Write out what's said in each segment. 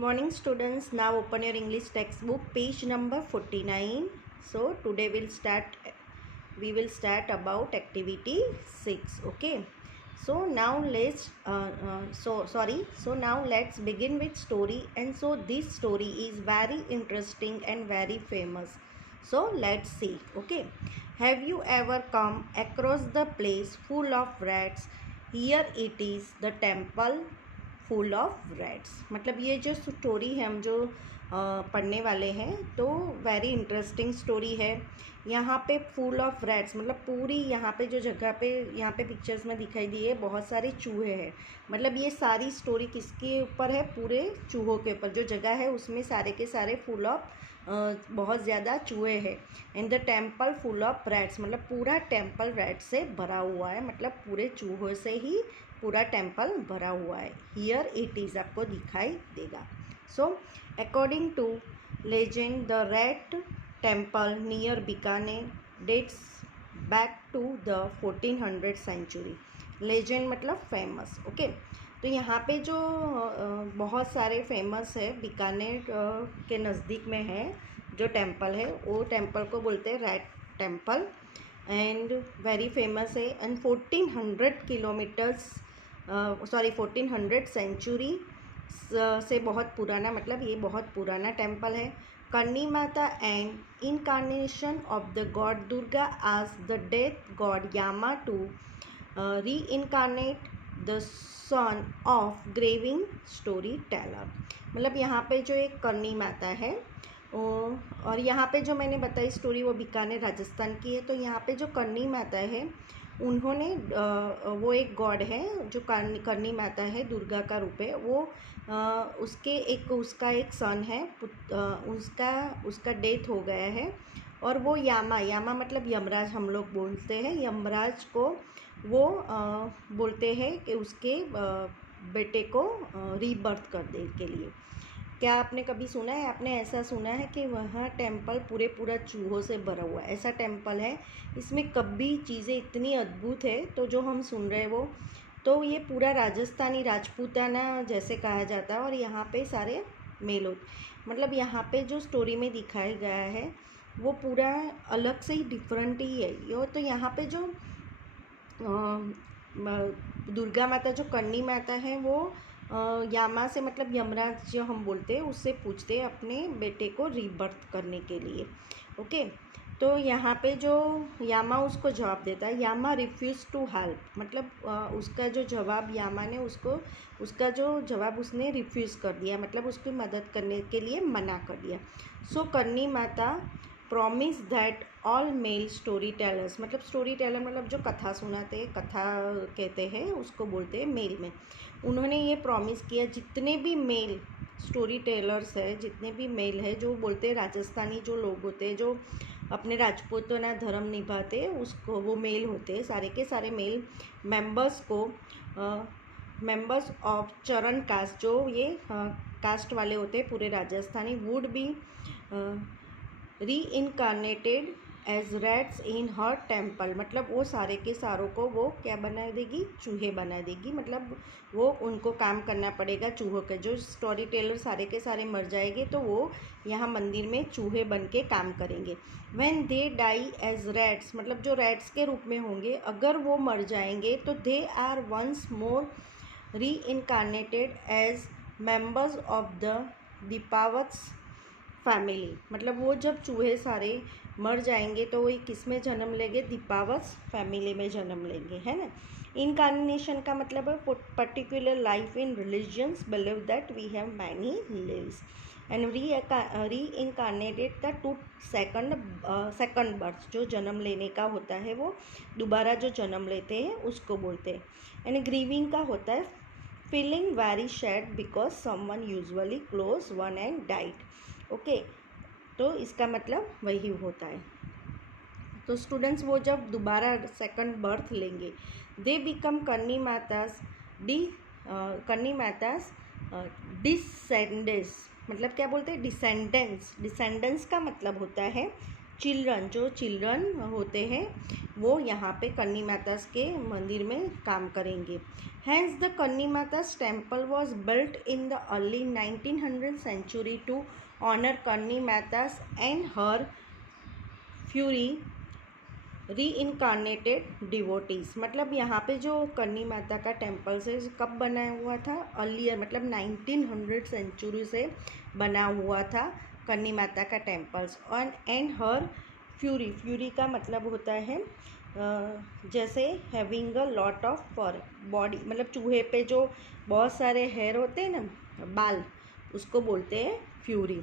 morning students. Now open your English textbook, page number 49. So today we will start about activity 6. Okay, so now let's begin with story. And so this story is very interesting and very famous. So let's see. Okay, have you ever come across the place full of rats? Here it is, the temple full of rats. मतलब ये जो story है हम जो पढ़ने वाले हैं तो वेरी इंटरेस्टिंग स्टोरी है। यहाँ पे फुल ऑफ रैट्स मतलब पूरी यहाँ पे जो जगह पे यहाँ पे पिक्चर्स में दिखाई दी है बहुत सारे चूहे हैं। मतलब ये सारी स्टोरी किसके ऊपर है? पूरे चूहों के ऊपर। जो जगह है उसमें सारे के सारे फुल ऑफ बहुत ज़्यादा चूहे हैं। And the temple full of rats मतलब पूरा टेम्पल रैट से भरा हुआ है। मतलब पूरे चूहों से ही पूरा टेम्पल भरा हुआ है। हियर इट इज़ आपको दिखाई देगा। So according to legend the rat temple near Bikaner dates back to the 1400 century. Legend मतलब फेमस। ओके, तो यहाँ पे जो बहुत सारे फेमस है बीकानेर के नज़दीक में है जो टेम्पल है वो टेम्पल को बोलते हैं rat temple and very famous है। एंड 1400 सेंचुरी से बहुत पुराना मतलब ये बहुत पुराना टेम्पल है। Karni Mata and incarnation of the god Durga आज the death god Yama to reincarnate the son of grieving storyteller. मतलब यहाँ पे जो एक कर्णी माता है और यहाँ पे जो मैंने बताई स्टोरी वो बीकानेर राजस्थान की है। तो यहाँ पे जो कर्णी माता है उन्होंने वो एक गॉड है जो कर्णी माता है, दुर्गा का रूप है वो। उसका एक सन है, उसका डेथ हो गया है और वो यामा मतलब यमराज हम लोग बोलते हैं। यमराज को वो बोलते हैं कि उसके बेटे को रीबर्थ करने के लिए। क्या आपने कभी सुना है? आपने ऐसा सुना है कि वहाँ टेम्पल पूरा चूहों से भरा हुआ है? ऐसा टेम्पल है, इसमें कभी चीज़ें इतनी अद्भुत है। तो जो हम सुन रहे हैं वो तो ये पूरा राजस्थानी राजपूताना जैसे कहा जाता है और यहाँ पे सारे मेल होते। मतलब यहाँ पे जो स्टोरी में दिखाया गया है वो पूरा अलग से ही डिफरेंट ही है। ये तो यहाँ पे जो दुर्गा माता जो कर्णी माता है वो यामा से मतलब यमराज जो हम बोलते हैं उससे पूछते हैं अपने बेटे को रीबर्थ करने के लिए। ओके, तो यहाँ पे जो यामा उसको जवाब देता है, यामा रिफ्यूज़ टू हेल्प मतलब उसका जो जवाब यामा ने उसका जो जवाब उसने रिफ्यूज़ कर दिया मतलब उसकी मदद करने के लिए मना कर दिया। सो कर्णी माता promise that all mail story tellers मतलब स्टोरी टेलर मतलब जो कथा सुनाते हैं, कथा कहते हैं उसको बोलते हैं मेल में। उन्होंने ये प्रॉमिस किया जितने भी मेल स्टोरी टेलर्स है, जितने भी मेल है जो बोलते हैं राजस्थानी जो लोग होते हैं जो अपने राजपूताना धर्म निभाते हैं उसको वो मेल होते हैं सारे के सारे मेल मेंबर्स को मेंबर्स ऑफ चरण कास्ट जो ये कास्ट वाले होते हैं पूरे Rajasthani would be reincarnated as rats in her temple मतलब वो सारे के सारों को वो क्या बना देगी? चूहे बना देगी। मतलब वो उनको काम करना पड़ेगा चूहों के। जो स्टोरी टेलर सारे के सारे मर जाएंगे तो वो यहाँ मंदिर में चूहे बन के काम करेंगे। When they die as rats मतलब जो रैट्स के रूप में होंगे अगर वो मर जाएंगे तो they are once more reincarnated as members of the Depawats family. मतलब वो जब चूहे सारे मर जाएंगे तो वो किस में जन्म लेंगे? दीपावस फैमिली में जन्म लेंगे, है ना। इनकारनेशन का मतलब है particular life in religions believe that we have many lives and reincarnated the to second birth जो जन्म लेने का होता है वो दोबारा जो जन्म लेते हैं उसको बोलते हैं। एंड ग्रीविंग का होता है feeling very sad because someone usually close one and died. Okay, तो इसका मतलब वही होता है। तो स्टूडेंट्स वो जब दोबारा सेकंड बर्थ लेंगे दे बिकम कर्णी मातास डिसेंडेंट्स मतलब क्या बोलते हैं? डिसेंडेंट्स का मतलब होता है चिल्ड्रन। जो चिल्ड्रन होते हैं वो यहाँ पे कर्णी मातास के मंदिर में काम करेंगे। Hence, the Kannimata's temple was built in the early 1900th century to honor Kannimata's and her fury reincarnated devotees. मतलब यहाँ पे जो कन्नी माता का टेम्पल है कब बनाया हुआ था, अर्लियर मतलब 1900 सेंचुरी से बना हुआ था कन्नी माता का टेम्पल्स। और एंड हर फ्यूरी, फ्यूरी का मतलब होता है जैसे having a lot of fur, body मतलब चूहे पे जो बहुत सारे हेयर होते हैं ना, बाल, उसको बोलते हैं फ्यूरी।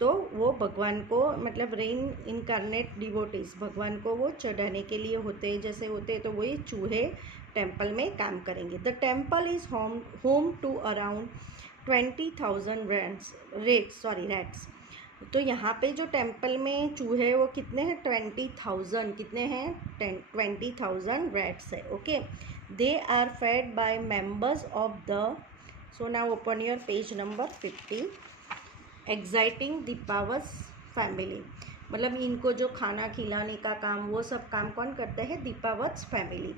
तो वो भगवान को मतलब रेन इनकारनेट डिवोटीज, भगवान को वो चढ़ाने के लिए होते हैं, जैसे होते हैं तो वही चूहे टेम्पल में काम करेंगे। The temple is home to around 20,000 rats. तो यहाँ पे जो टेम्पल में चूहे वो कितने हैं, 20,000, कितने हैं 20,000 रैट्स है। Okay, they are fed by members of the, so now open your page number 50। Exciting Depawas family, मतलब इनको जो खाना खिलाने का काम वो सब काम कौन करता है, दीपावस फैमिली।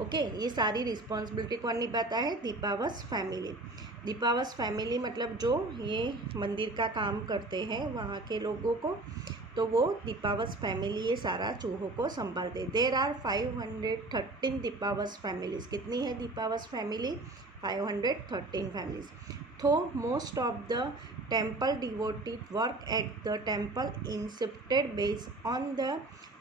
ओके, ये सारी रिस्पॉन्सिबिलिटी कौन निभाता है, दीपावस फैमिली। दीपावस फैमिली मतलब जो ये मंदिर का काम करते हैं वहाँ के लोगों को, तो वो दीपावस फैमिली ये सारा चूहों को संभालते। There are 513 Depawas families. कितनी है दीपावस फैमिली, 513 फैमिलीज। तो most of the temple devotees work at the temple in shifted based on the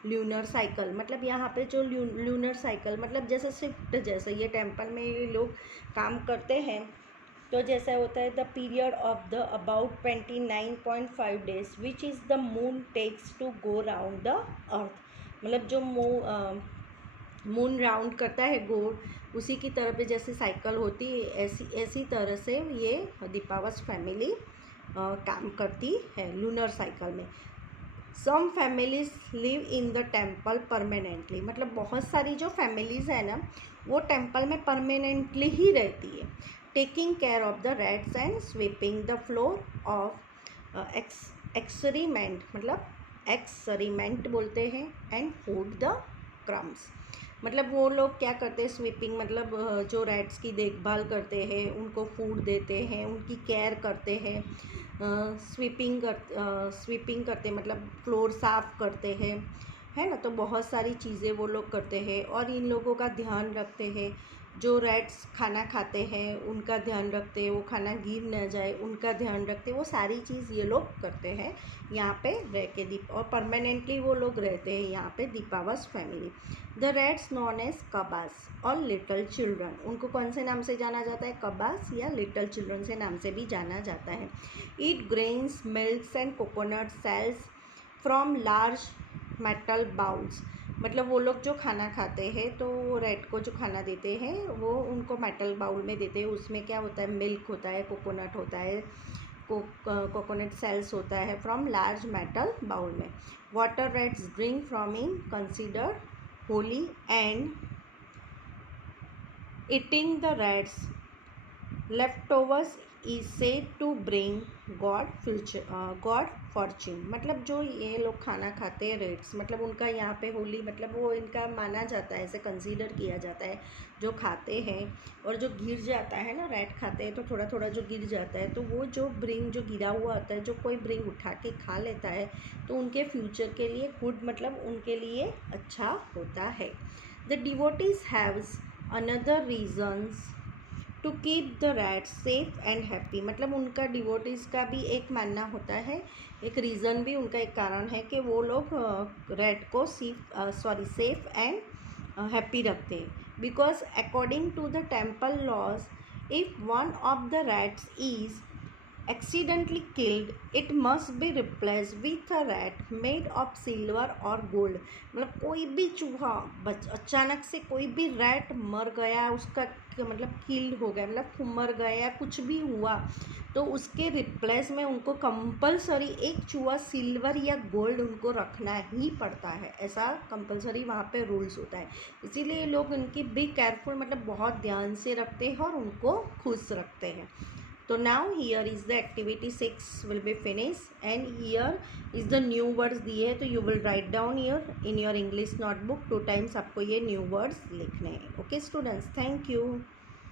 lunar cycle। मतलब यहाँ पे जो lunar cycle मतलब जैसे शिफ्ट, जैसे ये टेम्पल में ये लोग काम करते हैं तो जैसा होता है the period of the about 29.5 days which is the moon takes to go round the earth. मतलब जो मून राउंड करता है गोल, उसी की तरह पे जैसे साइकिल होती है ऐसी तरह से ये दीपावस फैमिली काम करती है लूनर साइकिल में। Some families live in the temple permanently, मतलब बहुत सारी जो फैमिलीज है ना वो टेम्पल में परमानेंटली ही रहती है। Taking care of the rats and sweeping the floor of excrement, मतलब एक्सरीमेंट बोलते हैं, एंड फूड द क्रम्स। मतलब वो लोग क्या करते हैं, स्वीपिंग मतलब जो रैट्स की देखभाल करते हैं, उनको फूड देते हैं, उनकी केयर करते हैं। स्वीपिंग करते मतलब फ्लोर साफ़ करते हैं, है ना। तो बहुत सारी चीज़ें वो लोग करते हैं और इन लोगों का ध्यान रखते हैं। जो रैट्स खाना खाते हैं उनका ध्यान रखते हैं, वो खाना गिर न जाए उनका ध्यान रखते हैं। वो सारी चीज़ ये लोग करते हैं यहाँ पे रह के और परमानेंटली वो लोग रहते हैं यहाँ पे Depawas family. The rats known as kabas और लिटल चिल्ड्रन, उनको कौन से नाम से जाना जाता है, कबास या लिटल चिल्ड्रन से नाम से भी जाना जाता है। Eat grains, milks and coconut shells from large metal bowls, मतलब वो लोग जो खाना खाते हैं तो वो रैट को जो खाना देते हैं वो उनको मेटल बाउल में देते हैं। उसमें क्या होता है, मिल्क होता है, कोकोनट होता है, कोकोनट सेल्स होता है फ्रॉम लार्ज मेटल बाउल में। Water rats drink from in consider holy and eating the rats leftovers is said to bring god fortune. मतलब जो ये लोग खाना खाते हैं रेट्स, मतलब उनका यहाँ पे होली मतलब वो इनका माना जाता है, ऐसे कंसीडर किया जाता है जो खाते हैं। और जो गिर जाता है ना, रैट खाते हैं तो थोड़ा थोड़ा जो गिर जाता है तो वो जो ब्रिंग जो गिरा हुआ होता है, जो कोई ब्रिंग उठा के खा लेता है तो उनके फ्यूचर के लिए गुड, मतलब उनके लिए अच्छा होता है। The devotees haves another reasons to keep the rats safe and happy, मतलब उनका डिवोटीज का भी एक मानना होता है, एक रीज़न भी उनका एक कारण है कि वो लोग रैट को सेफ एंड हैप्पी रखते हैं। Because according to the temple laws if one of the rats is accidentally killed, it must be replaced with a rat made of silver or gold। मतलब कोई भी चूहा अचानक से कोई भी रैट मर गया, उसका मतलब किल्ड हो गया, मतलब मर गया, कुछ भी हुआ तो उसके रिप्लेस में उनको कंपलसरी एक चूहा सिल्वर या गोल्ड उनको रखना ही पड़ता है। ऐसा कंपलसरी वहाँ पे रूल्स होता है, इसीलिए लोग उनकी बी केयरफुल मतलब बहुत ध्यान से रखते हैं और उनको खुश रखते हैं। So now here is the activity 6 will be finished and here is the new words दिए है, तो you will write down here in your English notebook 2 times आपको ये new words लिखने हैं। Okay students, thank you.